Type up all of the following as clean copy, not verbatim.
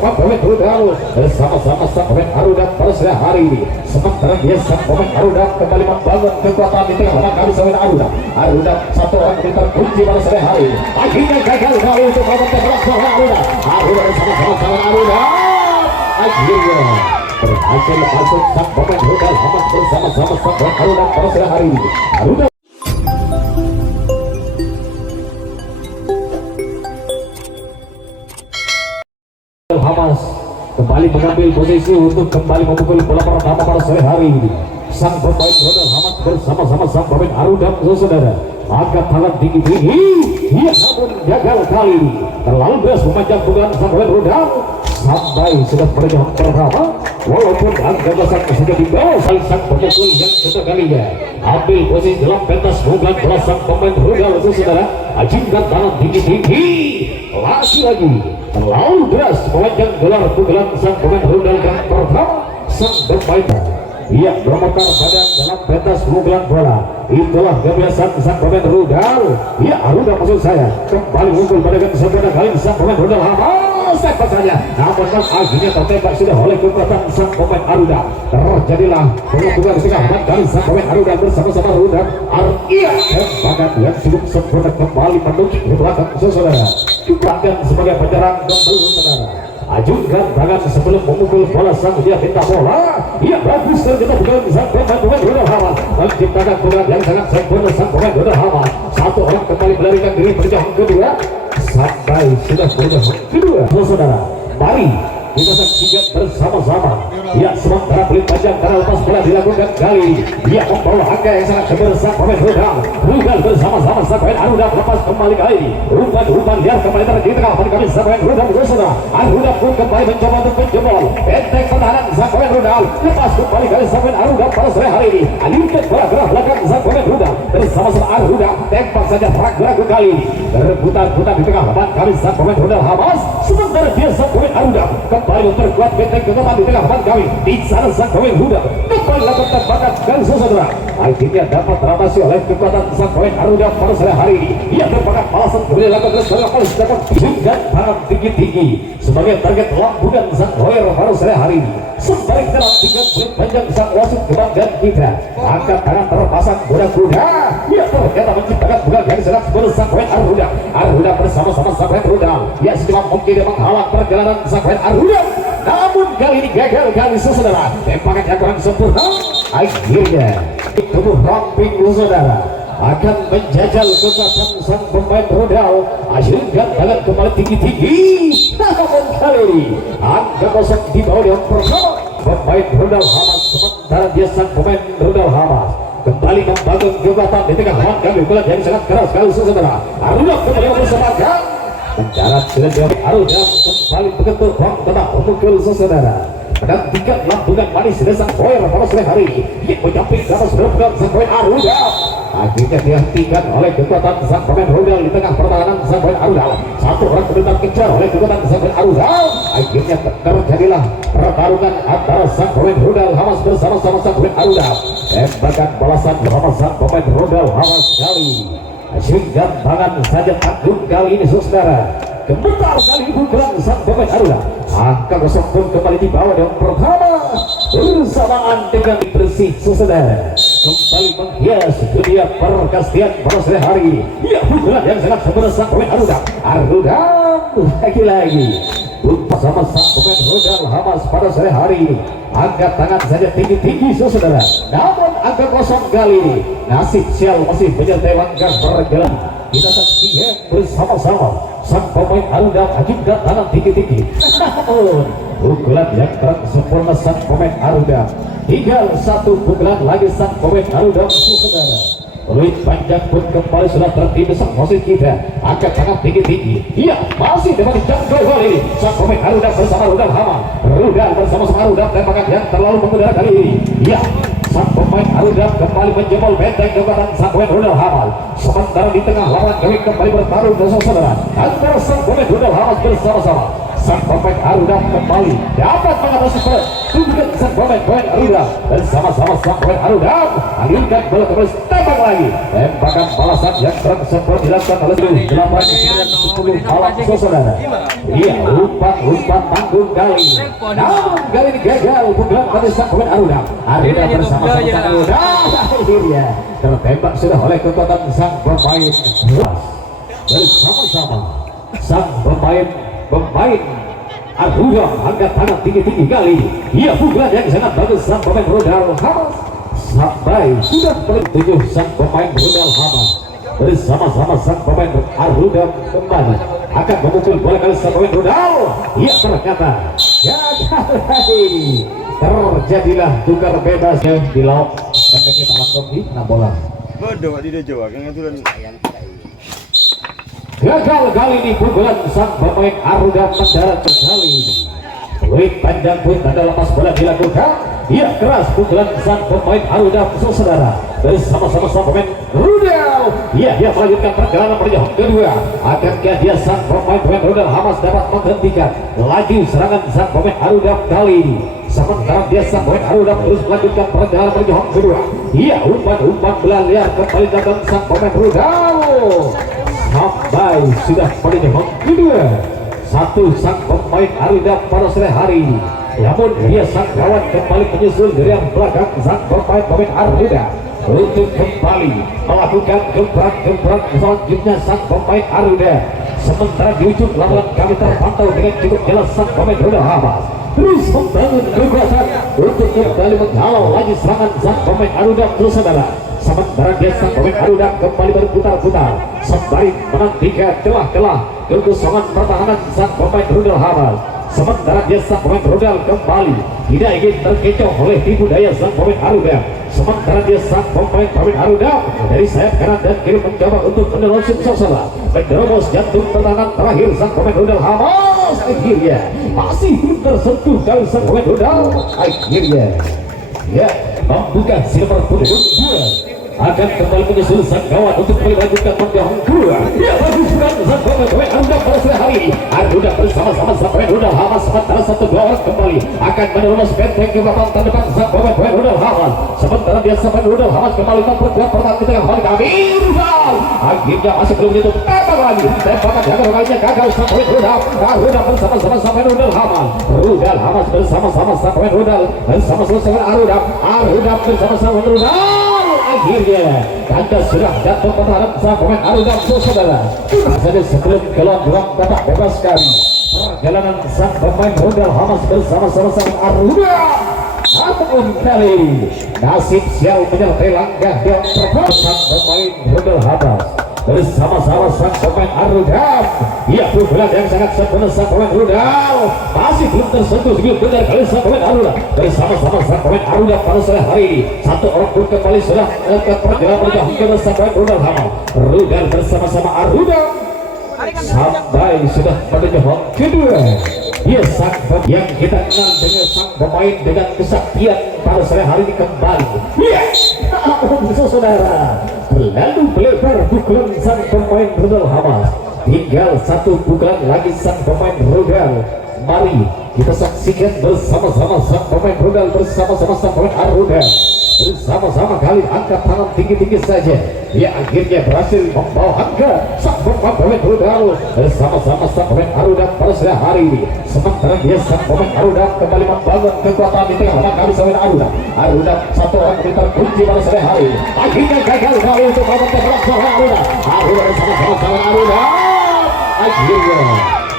pemain rudal bersama-sama sang pemain Garuda pada sore hari ini. Sementara dia sang pemain Garuda kembali membangun kekuatan di tengah lapangan kali sawit Garuda satu orang pintar kunci pada sore hari ini. Akhirnya gagal kali untuk melakukan pelaksanaan Garuda bersama-sama sang Garuda akhirnya berhasil masuk sang pemain rudal Hamas bersama-sama sang pemain Garuda pada sore hari ini. Garuda Hamas kembali mengambil posisi untuk kembali memukul bola pertama pada sore hari ini. Sang pemain rudal Hamas bersama-sama sang pemain Garuda saudara angkat tangan tinggi-tinggi, ia namun gagal kali ini. Terlalu deras memanjang bukan sang pemain rudal sampai sudah perjalanan pertama. Walaupun angka besar sudah di bawah sang pemukul yang kedua kalinya ambil posisi dalam pentas bukan bola sang pemain rudal saudara ajingkan tangan tinggi-tinggi lagi terlalu deras memanjang gelar pukulan sang pemain rudal yang pertama. Sang bermain ia bermutar badan dalam pentas pukulan bola. Itulah kebiasaan sang pemain rudal. Ya Garuda maksud saya kembali muncul pada kesempatan kali sang pemain rudal Hamas sepak saja namun akhirnya tertembak sudah oleh kekuatan sang pemain Garuda. Terjadilah pengukuran di tengah kali sang pemain Garuda bersama-sama rudal Arkia tembakan yang cukup sempurna kembali menuju ke belakang saudara bahkan sebagai penyerang kembali saudara ajukan tangan sebelum memukul bola sang dia minta bola. Ia bagus ternyata bukan sang pemain rudal Hamas menciptakan pukulan yang sangat sempurna sang pemain rudal Hamas. Satu orang kembali melarikan diri berjauh kedua sampai sudah berjauh kedua saudara. Mari kita saksikan bersama-sama. Ya sementara pelit panjang karena lepas bola dilakukan kali ini. Dia membawa angka yang sangat sebesar pemain rudal bersama-sama sang pemain Garuda lepas kembali kali ini. Umpan liar kembali terjadi tengah pada kami sang pemain rudal saudara. Garuda pun kembali mencoba untuk menjebol benteng pertahanan sang pemain rudal. Lepas kembali kali sang pemain Garuda pada sore hari ini. Alirkan bola gerak belakang sang pemain rudal bersama-sama Garuda tembak saja ragu kali ini. Berputar-putar di tengah lapangan kali sang pemain rudal Hamas. Sementara dia sang pemain Garuda kembali memperkuat benteng kekuatan di tengah lapangan kami. Di sana sang pemain Garuda kembali lakukan tembakan dan saudara akhirnya dapat teratasi oleh kekuatan sang pemain Garuda pada sore hari ini. Ia tembakan balasan kemudian lakukan sebagai balas dapat juga tangan tinggi-tinggi sebagai target lampukan sang lawyer pada sore hari ini. Sembari dalam tingkat pelit panjang sang wasit kebanggaan kita angkat tangan terpasang kuda-kuda. Ia ternyata menciptakan bukan yang sangat sebelum sang pemain Garuda bersama-sama sang pemain rudal. Ia sejauh mungkin dia menghalang perjalanan sang pemain Garuda namun kali ini gagal kali saudara. Tembakan yang kurang sempurna akhirnya tubuh ramping saudara akan menjajal kekuatan sang pemain rudal. Akhirnya tangan kembali tinggi-tinggi namun kali ini angka kosong di bawah yang pertama pemain rudal Hamas. Sementara dia sang pemain rudal Hamas kembali membangun kekuatan di tengah lawan kami bulan yang sangat keras sekali saudara. Garuda kembali bersamakan mendarat sudah dia Garuda kembali begitu tetap memukul saudara menantikan lampungan manis dari sang power pada sore hari ini. Ia menyamping ke atas berbukan sang pemain Garuda akhirnya dihentikan oleh kekuatan sang pemain rudal di tengah pertahanan sang pemain Garuda. Satu orang kemudian kejar oleh kekuatan sang pemain Garuda. Akhirnya terjadilah pertarungan antara sang pemain rudal Hamas bersama-sama sang pemain Garuda. Tembakan balasan bersama sang pemain rudal Hamas kali ini sehingga tangan saja takut kali ini saudara. Gemetar kali ini pukulan sang pemain Garuda. Angka kosong pun kembali di bawah yang pertama bersamaan dengan bersih saudara kembali menghias dunia perkastian pada sore hari ini. Ya pukulan yang sangat sempurna sang pemain Garuda lagi-lagi bersama sang pemain rudal Hamas pada sore hari ini. Angkat tangan saja tinggi-tinggi saudara namun angka kosong kali ini nasib sial masih menyertai langkah perjalanan. Kita saksikan bersama-sama sang pemain Garuda ajungkan tangan tinggi-tinggi namun pukulan yang terang sempurna sang pemain Garuda. Tinggal satu pukulan lagi sang pemain Garuda saudara. Peluit panjang pun kembali sudah tertidur sang wasit kita. Angkat tangan tinggi-tinggi. Iya masih dapat dijangkau gol ini sang pemain Garuda bersama rudal Hamas. Rudal bersama-sama Garuda tembakan yang terlalu mengudara kali ini. Iya sang pemain Garuda kembali menjebol benteng kekuatan sang pemain rudal Hamas. Sementara di tengah lawan kami kembali bertarung bersama saudara antara sang pemain rudal Hamas bersama-sama sang pemain Garuda kembali dapat mengatasi bola. Tunjukkan sang pemain Garuda dan sama-sama sang pemain Garuda alirkan bola kembali, tembak lagi. Tembakan balasan yang sempat dilakukan oleh 8-10 malam saudara. Iya, umpan tanggung kali. Namun kali ini gagal pukulan pada sang pemain Garuda. Garuda bersama-sama sang Garuda akhirnya tertembak sudah oleh kekuatan sang pemain. Bersama-sama sang pemain Garuda angkat tangan tinggi-tinggi kali. Iya, pukulan yang sangat bagus sang pemain Rudal Hamas. Sampai sudah tertuju sang pemain Rudal Hamas bersama-sama sang pemain Garuda kembali akan memukul bola kali sang pemain Rudal. Iya, ternyata terjadilah tukar bebas di laut dan kita langsung di bola. Bodoh di Jawa kan aturan. Gagal kali ini pukulan sang pemain Garuda mendarat kembali. Wait panjang pun tanda lepas bola dilakukan. Ia keras pukulan sang pemain Garuda saudara bersama-sama sang pemain Rudal. Ia melanjutkan perjalanan menuju kedua. Akankah dia sang pemain Rudal Hamas dapat menghentikan laju serangan sang pemain Garuda kali ini? Sementara dia sang pemain Garuda terus melanjutkan perjalanan menuju kedua. Ia umpan bola liar kembali datang sang pemain Rudal. Sampai sudah pada jam kedua. Satu sang pemain Garuda pada sore hari ini. Namun dia sang kawan kembali menyusul dari yang belakang sang pemain Garuda untuk kembali melakukan gebrak selanjutnya sang pemain Garuda. Sementara di ujung lapangan kami terpantau dengan cukup jelas sang pemain Rudal Hamas terus membangun kekuatan untuk kembali menghalau lagi serangan sang pemain Garuda saudara. Sementara dia sang pemain Garuda kembali berputar-putar sembari menantikan celah-celah kekosongan pertahanan sang pemain Rudal Hamas. Sementara dia sang pemain Rudal kembali tidak ingin terkecoh oleh tipu daya sang pemain Garuda. Sementara dia sang pemain Garuda dari sayap kanan dan kiri mencoba untuk meneruskan sasaran, menerobos jantung pertahanan terakhir sang pemain Rudal Hamas. Akhirnya masih belum tersentuh kali sang pemain Rudal. Akhirnya ya membuka silver punduk dua akan kembali menyusul sang kawan untuk melanjutkan menjauh dua. Ya bagus sekali sang pemain Garuda pada sore hari ini. Garuda bersama-sama sang pemain Rudal Hamas. Sementara 1-2 orang kembali akan menerobos benteng ke papan terdepan sang pemain Rudal Hamas. Sementara dia sang pemain Rudal Hamas kembali memperkuat pertahanan di tengah balik kami. Akhirnya masih belum itu tembak lagi. Tembakan jaga lainnya gagal sang pemain Rudal. Garuda bersama-sama sang pemain Rudal Hamas. Rudal Hamas bersama-sama sang pemain Rudal bersama-sama sang Garuda. Garuda bersama-sama Rudal. Akhirnya tanda sudah jatuh pertahanan sang pemain Garuda saudara. Saja sebelum keluar ruang babak bebas kami perjalanan sang pemain Rudal Hamas bersama-sama sang Garuda. Namun kali nasib sial menyertai langkah yang terbaik sang pemain Rudal Hamas bersama-sama sang pemain Garuda. Ia pukulan yang sangat sempurna sang pemain Rudal masih belum tersentuh sebelum benar kali sang pemain Garuda bersama-sama sang pemain Garuda pada sore hari ini. Satu orang pun kembali sudah ke perjalanan menuju ke sang pemain Rudal Hamas. Rudal bersama-sama Garuda sampai sudah pada jam kedua. Dia sang yang kita kenal dengan sang pemain dengan kesaktian pada sore hari ini kembali. Saudara, lalu melebar pukulan sang pemain Rudal Hamas. Tinggal satu pukulan lagi sang pemain Rudal. Mari kita saksikan bersama-sama sang pemain Rudal bersama-sama sang pemain Garuda. Bersama-sama kali angkat tangan tinggi-tinggi saja. Dia akhirnya berhasil membawa angka sang pemain Rudal bersama-sama sang pemain Garuda pada sore hari ini. Sementara dia sang pemain Garuda kembali membangun kekuatan di tengah lapangan kami sang Garuda. Garuda satu orang pintar kunci pada sore hari ini. Akhirnya gagal kali untuk membangun kekuatan Garuda. Garuda bersama-sama sang Garuda. Akhirnya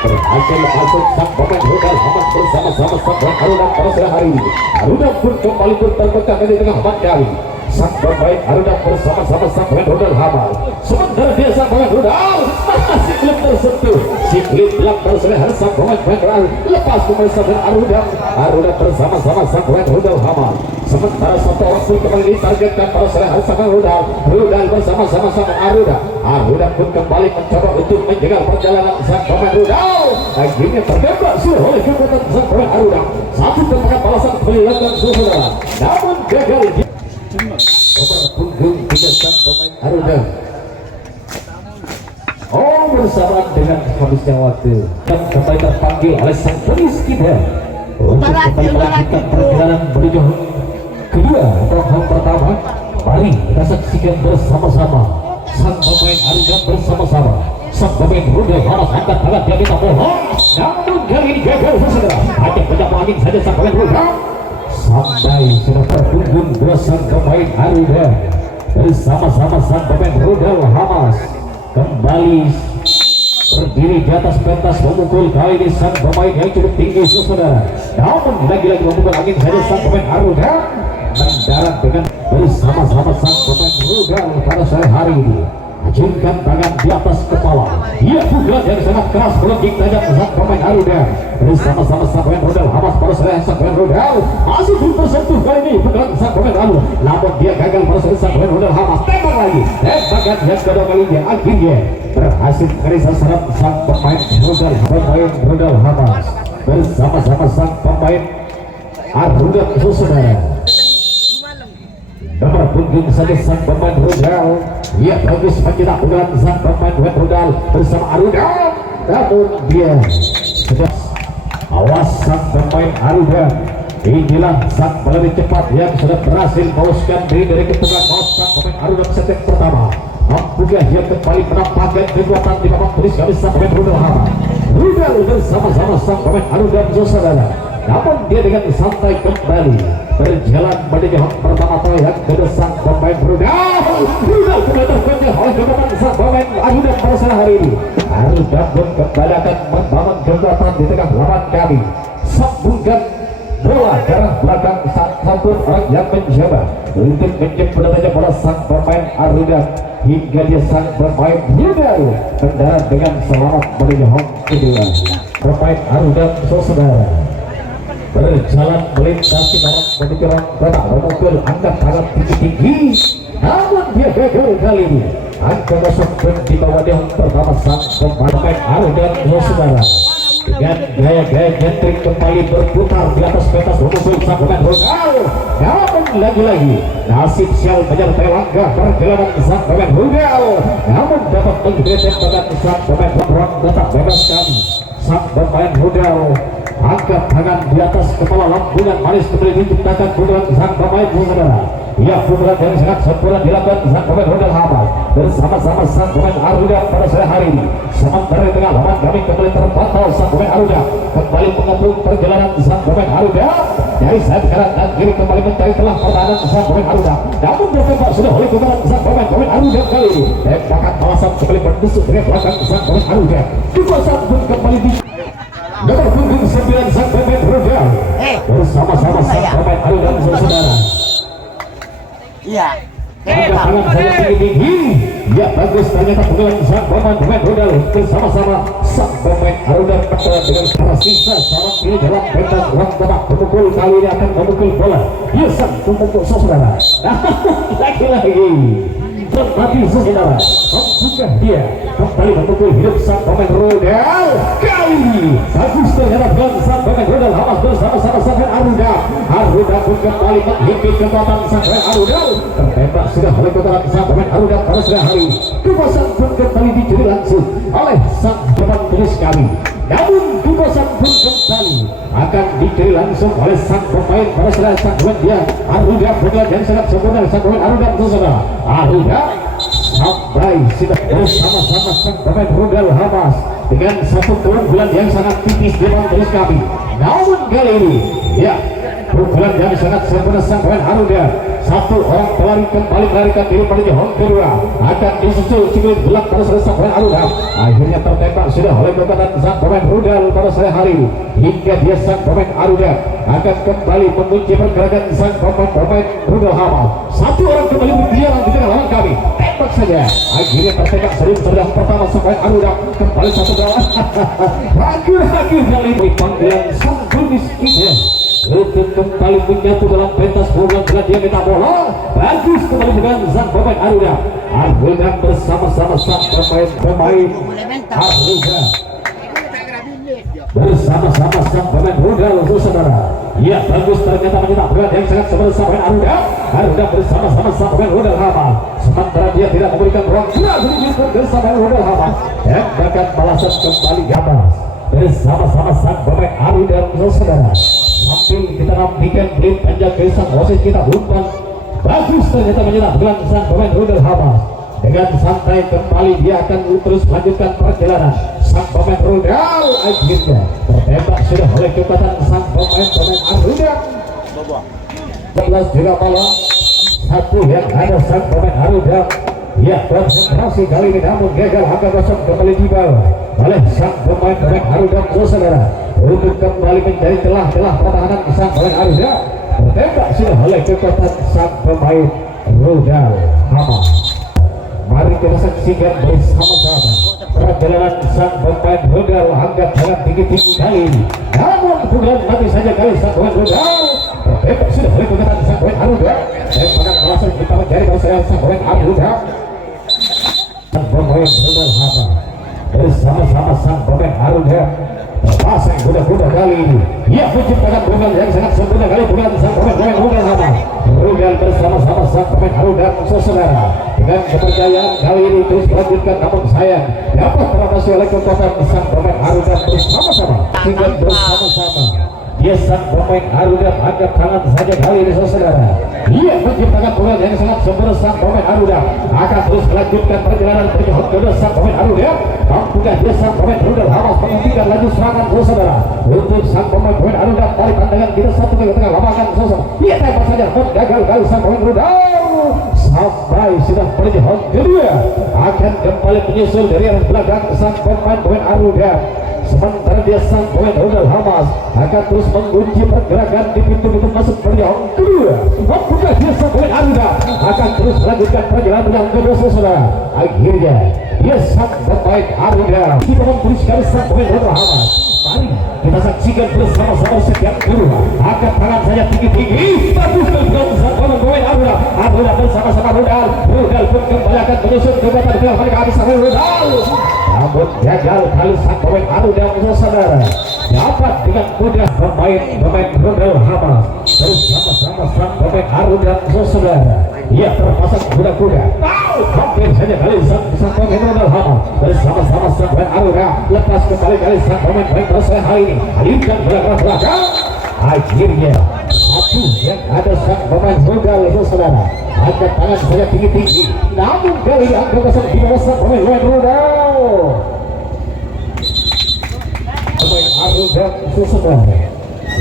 berhasil masuk sang pemain Rudal Hamas bersama-sama sang pemain Garuda pada sore hari ini. Garuda pun kembali terpecah di tengah lapangan kami. Sang pemain Garuda bersama-sama sang pemain Rudal Hamas. Sementara dia sang pemain Rudal masih belum tersentuh. Si klip belak pada sore hari sang pemain Rudal lepas kembali sang pemain Garuda. Garuda bersama-sama sang pemain Rudal Hamas. Sementara satu orang pun kembali ditargetkan pada sore hari sang Rudal. Rudal bersama-sama sang Garuda. Garuda pun kembali mencoba untuk menjegal perjalanan sang pemain Rudal. Akhirnya tertembak sudah oleh kekuatan sang pemain Garuda. Satu tembakan balasan dilakukan saudara. Namun gagal. Nomor punggung 3 sang pemain Garuda. Oh, bersamaan dengan habisnya waktu dan kembali terpantau diwakili oleh sang penis kita untuk kembali melanjutkan perjalanan menuju kedua round pertama. Mari kita saksikan bersama-sama sang pemain Aruna bersama-sama sang pemain Rudal Hamas angkat tangan dia minta bola, namun kali ini gagal saudara. Hanya pendapat angin saja sang pemain Rudal sampai sudah terpunggung dua sang pemain Aruna bersama-sama sang pemain Rudal Hamas kembali berdiri di atas pentas memukul. Kali ini sang pemain yang cukup tinggi saudara, namun lagi-lagi memukul angin saja sang pemain Aruna mendarat dengan bersama-sama sang pemain Rudal pada sore hari ini. Acungkan tangan di atas kepala, ia pukulan yang sangat keras melengking tajam sang pemain Aruna bersama-sama sang pemain Rudal Hamas pada sore. Sang pemain Rudal masih belum tersentuh kali ini pukulan sang pemain Aruna, namun dia gagal pada sore. Sang pemain Rudal Hamas tembak lagi, tembakan yang kedua kalinya akhirnya berhasil garis sasaran sang pemain Rudal Hamas bersama-sama sang pemain Aruna saudara. Nomor punggung saja sang pemain Rudal, ia bagus mencetak pukulan sang pemain Rudal bersama Aruna, namun dia sudah awas sang pemain Aruna. Inilah sang pelari cepat yang sudah berhasil meloloskan diri dari kepungan maut sang pemain Aruna set pertama. Mampukah dia kembali menampakkan kekuatan di babak tulis kami sang pemain Rudal Hamas. Rudal bersama-sama sang pemain Aruna saudara, namun dia dengan santai kembali berjalan menuju pertama atau yang kedua sang pemain Rudal kembali terkunci oleh kekuatan sang pemain Aruna pada sore hari ini. Aruna pun kembali akan membangun kekuatan di tengah lawan kami. Sambungkan bola ke arah belakang satu orang yang mencoba untuk menjemput saja bola sang pemain Aruna hingga dia sang pemain Rudal mendarat dengan selamat menuju home kedua. Pemain Aruna saudara berjalan melintasi orang menuju orang kota memukul angkat tangan tinggi-tinggi, namun dia gagal kali ini. Angka masuk di bawah dia pertama sang pemain Aruna saudara dengan gaya-gaya gentrik kembali berputar di atas pentas memukul sang pemain Rudal, namun lagi-lagi nasib sial menyertai langkah perjalanan sang pemain Rudal, namun dapat menggedek dengan sang pemain Rudal tetap bebas kami. Sang pemain Rudal angkat tangan di atas kepala lambungan manis kembali diciptakan pukulan sang pemain saudara. Ia pukulan yang sangat sempurna dilakukan sang pemain Rudal Hamas bersama-sama sang pemain Aruna pada sore hari ini. Sementara di tengah lawan kami kembali terpantau sang pemain Aruna kembali mengepung perjalanan sang pemain Aruna dari sayap kanan dan kiri kembali mencari telah pertahanan sang pemain Aruna, namun bertembak sudah oleh pukulan sang pemain Aruna kali ini. Tembakan balasan kembali berdusuk dari belakang sang pemain Aruna. Kekuasaan pun kembali di nomor punggung 9 sang pemain Rudal bersama-sama sang pemain Aruna saudara. Iya. Angkat tangan saya tinggi-tinggi, ya bagus ternyata pukulan sang pemain Rudal bersama-sama sang pemain Aruna mendarat dengan cara sisa sarang ini dalam pentas ruang babak pemukul kali ini akan memukul bola. Ya sang pemukul saudara, lagi-lagi tetapi saudara membuka dia kembali memukul hidup sang pemain Rudal. Kali ini bagus ternyata sang pemain Rudal Hamas bersama-sama sang pemain Aruna. Aruna pun kembali menghimpit kekuatan sang pemain Aruna, tertembak sudah oleh kekuatan sang pemain Aruna pada sore hari. Kekuasaan pun kembali dicuri langsung oleh sang pemain tulis kami, namun kekuasaan pun kembali akan dicuri langsung oleh sang pemain pada sore sang pemain dia Aruna. Pukulan yang sangat sempurna sang pemain Aruna saudara. Aruna sampai sudah bersama-sama sang pemain Rudal Hamas dengan satu keunggulan yang sangat tipis di bawah tulis kami, namun kali ini ya pukulan yang sangat sempurna sang pemain Aruna. Satu orang pelari kembali melarikan diri menuju home kedua, akan disusul cikgu gelap pada sore sang pemain Aruna. Akhirnya tertembak sudah oleh kekuatan sang pemain Rudal pada sore hari ini, hingga dia sang pemain Aruna akan kembali mengunci pergerakan sang pemain Rudal Hamas. Satu orang kembali berkeliaran di tengah lawan kami, tembak saja. Akhirnya tertembak serius sedang pertama sang pemain Aruna kembali satu gawang. Ragu-ragu kali panggilan sang tulis ini untuk kembali menyatu dalam pentas bola dia minta bola. Bagus kembali dengan sang pemain Aruna. Aruna bersama-sama sang pemain Aruna bersama-sama sang pemain Rudal saudara. Ya bagus ternyata mencetak berat yang sangat sempurna sang pemain Aruna. Aruna bersama-sama sang pemain Rudal Hamas, sementara dia tidak memberikan ruang sedikit pun bersama Rudal Hamas. Tembakan balasan kembali Hamas bersama-sama sang pemain Arudam saudara. Sambil kita nantikan blip panjang ke sang wasit kita umpan bagus ternyata menyelah dengan sang pemain Rudal Hamas. Dengan santai kembali dia akan terus melanjutkan perjalanan. Sang pemain Rudal akhirnya tertembak sudah oleh kekuatan sang pemain Arudam. 11 juga bola satu yang ada sang pemain Arudam. Ya, konsentrasi kali ini namun gagal, angka kosong kembali dibawa oleh sang pemain Arudam saudara untuk kembali mencari celah-celah pertahanan sang pemain Arudam. Tertembak sudah oleh kekuatan sang pemain Rudal Hamas. Mari kita saksikan bersama-sama perjalanan sang pemain Rudal angkat tangan tinggi-tinggi kali ini. Namun bukan mati saja kali sang pemain Rudal. Tertembak sudah oleh kekuatan sang pemain Arudam. Tembakan balasan kita mencari sang pemain Arudam. Sang pemain Rudal Hamas bersama-sama sang pemain Arudam terpasang kuda-kuda kali ini. Ia menciptakan bukan yang sangat sempurna kali bukan sang pemain Rudal Hamas. Rudal bersama-sama sang pemain Arudam saudara dengan kepercayaan kali ini terus melanjutkan, namun sayang dapat teratasi oleh kekuatan sang pemain Arudam bersama-sama hingga bersama-sama. Dia sang pemain Arudam angkat tangan saja kali ini saudara. Ia menciptakan bola yang sangat sempurna sang pemain Arudam akan terus melanjutkan perjalanan berjohong kedua sang pemain Arudam. Mampukah dia sang pemain Rudal Hamas menghentikan laju serangan saudara untuk sang pemain Arudam dari pandangan kita satu ke tengah lapangan saudara. Ia tembak saja gagal kali sang pemain Rudal sampai sudah berjohong kedua akan kembali menyusul dari arah belakang sang pemain Arudam. Sementara dia sang pemain Rudal Hamas akan terus mengunci pergerakan di pintu-pintu masuk berjohong kedua. Mampukah dia sang pemain Arudam akan terus melanjutkan perjalanan yang kedua saudara. Akhirnya dia sang pemain Arudam kita mempunyai sang pemain Rudal Hamas. Mari kita saksikan bersama-sama setiap guru angkat tangan saja tinggi-tinggi bagus dengan sang pemain Arudam. Arudam bersama-sama Rudal pun kembali akan menyusun kekuatan di mereka habis sang Rudal. Namun gagal kali sang pemain Arudam saudara dapat dengan mudah pemain Rudal Hamas bersama-sama sang pemain Arudam saudara. Ia terpasang kuda-kuda hampir saja kali sang pemain Rudal Hamas bersama-sama sang pemain Arudam lepas kembali kali sang pemain selesai hari ini alihkan belakang. Akhirnya satu yang ada sang pemain Rudal saudara angkat tangan saja tinggi-tinggi, namun kali ini angkat kosong di bawah sang pemain Rudal. Pemain Arudam saudara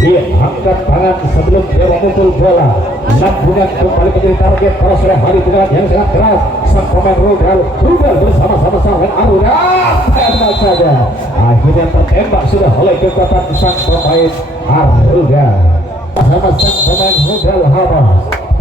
dia angkat tangan sebelum dia memukul bola. Lambungan kembali menjadi target para sore hari dengan yang sangat keras sang pemain Rudal bersama-sama sang pemain Arudam tembak saja akhirnya tertembak sudah oleh kekuatan sang pemain Arudam sama sang pemain Rudal Hamas.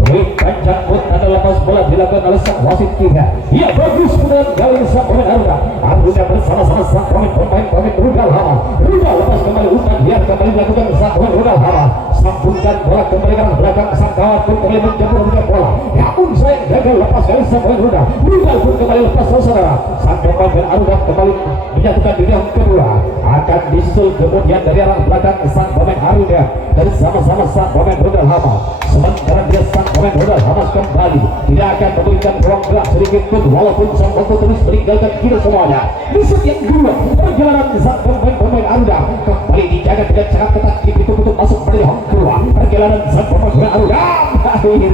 Panjang pun ada lepas bola dilakukan oleh sang wasit kita. Ia bagus dengan kali sang pemain Arudam bersama-sama sang pemain Rudal Hamas. Rudal lepas kembali umpan biar kembali dilakukan sang pemain Rudal Hamas. Sambungkan bola kembali ke belakang sang kawan pun kembali menjemput bola. Namun sayang gagal lepas kali sang pemain Rudal. Rudal pun kembali lepas saudara. Sang pemain Arudam kembali menyatukan diri yang kedua. Akan disusul kemudian dari arah belakang sang pemain Arudam bersama-sama sang pemain Rudal Hamas. Sementara dia sang pemain Rudal Hamas kembali tidak akan memberikan ruang gerak sedikit pun walaupun sang pemain terus meninggalkan kita semuanya. Di set yang kedua perjalanan sang pemain Arudam kembali dijaga dengan sangat ketat di pintu-pintu masuk berjohong kedua. Perjalanan sang pemain Arudam akhirnya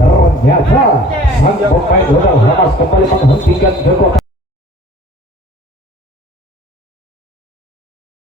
ternyata sang pemain Rudal Hamas kembali menghentikan kekuatan